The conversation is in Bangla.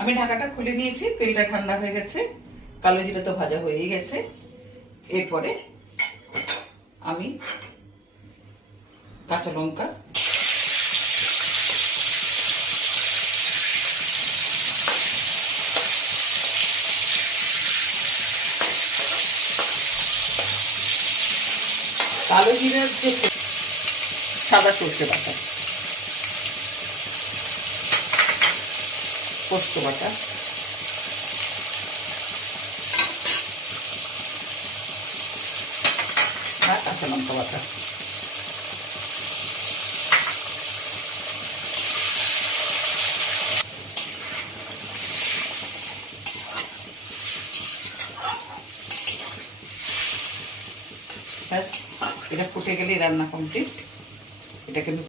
আমি ঢাকাটা খুলে নিয়েছি, তেলটা ঠান্ডা হয়ে গেছে, কালো জিরে তো ভাজা হয়েই গেছে। এরপরে আমি কাঁচা লঙ্কা, কালো জিরার যে সাদা সর্ষে বাটা, পোস্ত বাটা, আর কাঁচা লঙ্কা বাটা। ব্যাস, এটা ফুটে গেলেই রান্না কমপ্লিট। এটাকে